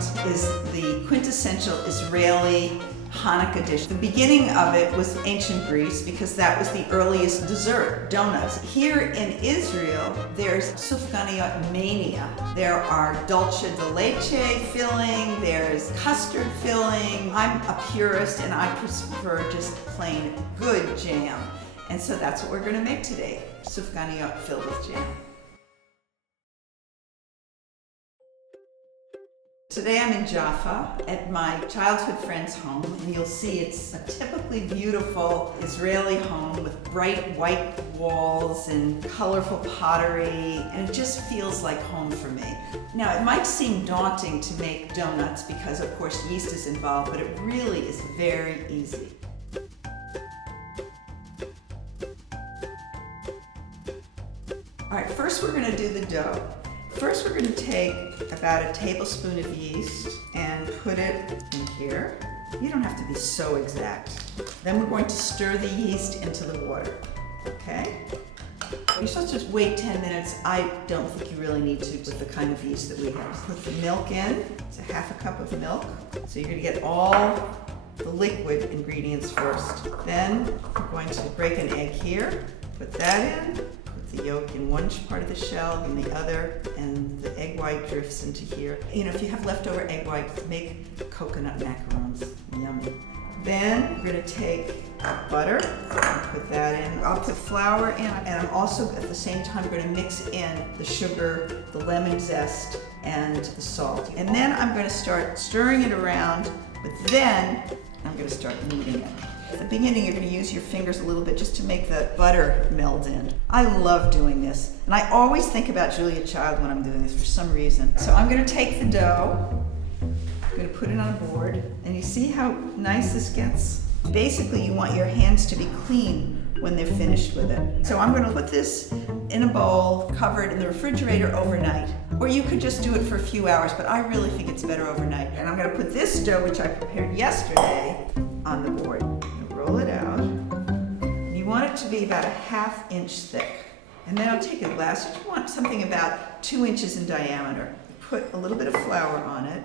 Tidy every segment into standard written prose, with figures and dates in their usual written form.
Sufganiyot is the quintessential Israeli Hanukkah dish. The beginning of it was ancient Greece because that was the earliest dessert, donuts. Here in Israel, there's Sufganiyot mania. There are dulce de leche filling, there's custard filling. I'm a purist and I prefer just plain good jam. And so that's what we're going to make today, Sufganiyot filled with jam. Today I'm in Jaffa at my childhood friend's home, and you'll see it's a typically beautiful Israeli home with bright white walls and colorful pottery, and it just feels like home for me. Now, it might seem daunting to make donuts because, of course, yeast is involved, but it really is very easy. All right, first we're going to do the dough. First, we're going to take about a tablespoon of yeast and put it in here. You don't have to be so exact. Then we're going to stir the yeast into the water, okay? You're supposed to just wait 10 minutes. I don't think you really need to with the kind of yeast that we have. Put the milk in. It's a half a cup of milk. So you're going to get all the liquid ingredients first. Then we're going to break an egg here. Put that in. The yolk in one part of the shell, in the other, and the egg white drifts into here. You know, if you have leftover egg whites, make coconut macarons. Yummy. Then we're going to take butter and put that in. I'll put flour in, and I'm also at the same time going to mix in the sugar, the lemon zest, and the salt. And then I'm going to start stirring it around, but then I'm going to start kneading it. At the beginning, you're going to use your fingers a little bit just to make the butter meld in. I love doing this. And I always think about Julia Child when I'm doing this for some reason. So I'm going to take the dough, I'm going to put it on a board, and you see how nice this gets? Basically, you want your hands to be clean when they're finished with it. So I'm going to put this in a bowl, covered in the refrigerator overnight. Or you could just do it for a few hours, but I really think it's better overnight. And I'm going to put this dough, which I prepared yesterday, on the board. Roll it out. You want it to be about a ½ inch thick. And then I'll take a glass. You want something about 2 inches in diameter. You put a little bit of flour on it,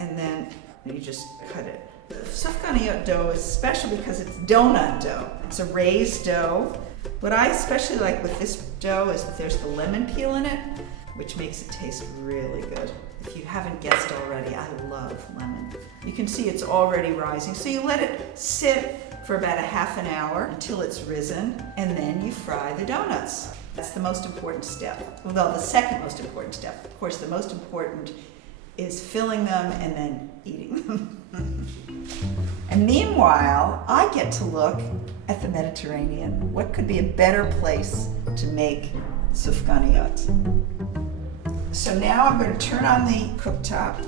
and then you just cut it. The Sufganiyot dough is special because it's donut dough. It's a raised dough. What I especially like with this dough is that there's the lemon peel in it, which makes it taste really good. If you haven't guessed already, I love lemon. You can see it's already rising. So you let it sit for about a ½ an hour until it's risen, and then you fry the donuts. That's the most important step. Well, the second most important step. Of course, the most important is filling them and then eating them. And meanwhile, I get to look at the Mediterranean. What could be a better place to make Sufganiyot? So now I'm going to turn on the cooktop,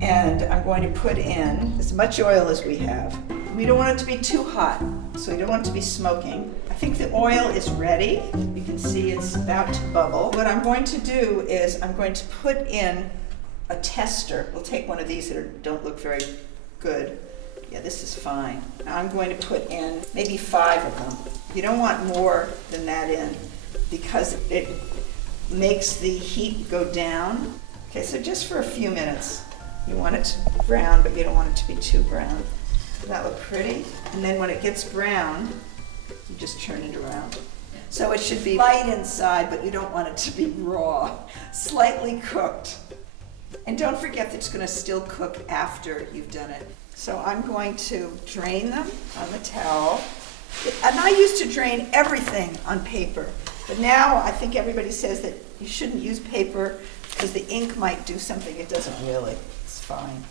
and I'm going to put in as much oil as we have. We don't want it to be too hot, so we don't want it to be smoking. I think the oil is ready. You can see it's about to bubble. What I'm going to do is I'm going to put in a tester. We'll take one of these that don't look very good. Yeah, this is fine. Now I'm going to put in maybe 5 of them. You don't want more than that in because it makes the heat go down. Okay, so just for a few minutes. You want it to brown, but you don't want it to be too brown. Does that look pretty? And then when it gets brown, you just turn it around. So it should be light inside, but you don't want it to be raw. Slightly cooked. And don't forget that it's going to still cook after you've done it. So I'm going to drain them on the towel. And I used to drain everything on paper. But now I think everybody says that you shouldn't use paper because the ink might do something. It doesn't really. It's fine.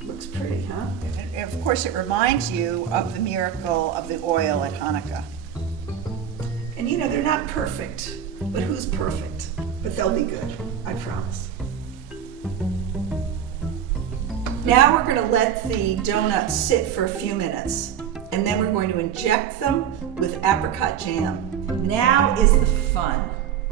Looks pretty, huh? And of course, it reminds you of the miracle of the oil at Hanukkah. And you know, they're not perfect, but who's perfect? But they'll be good, I promise. Now we're going to let the donuts sit for a few minutes, and then we're going to inject them with apricot jam. Now is the fun.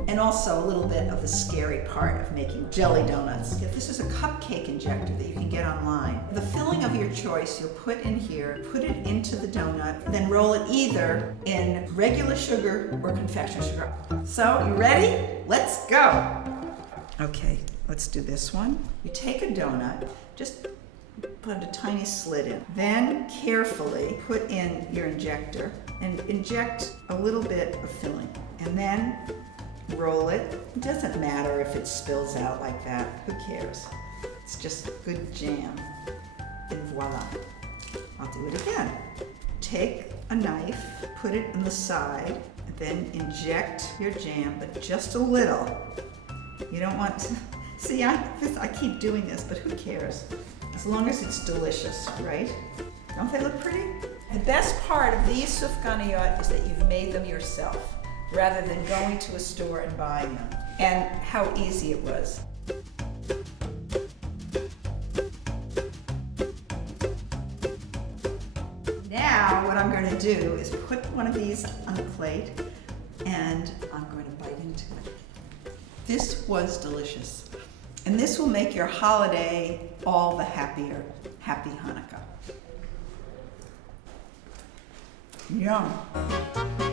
And also a little bit of the scary part of making jelly donuts. This is a cupcake injector that you can get online. The filling of your choice you'll put in here, put it into the donut, then roll it either in regular sugar or confectioner sugar. So, you ready? Let's go! Okay, let's do this one. You take a donut, just put a tiny slit in. Then carefully put in your injector and inject a little bit of filling. And then roll it. It doesn't matter if it spills out like that. Who cares? It's just good jam. And voila. I'll do it again. Take a knife, put it on the side, and then inject your jam, but just a little. You don't want to, see, I keep doing this, but who cares? As long as it's delicious, right? Don't they look pretty? The best part of these Sufganiyot is that you've made them yourself, rather than going to a store and buying them. And how easy it was. Now, what I'm going to do is put one of these on the plate, and I'm going to bite into it. This was delicious. And this will make your holiday all the happier. Happy Hanukkah. Yum.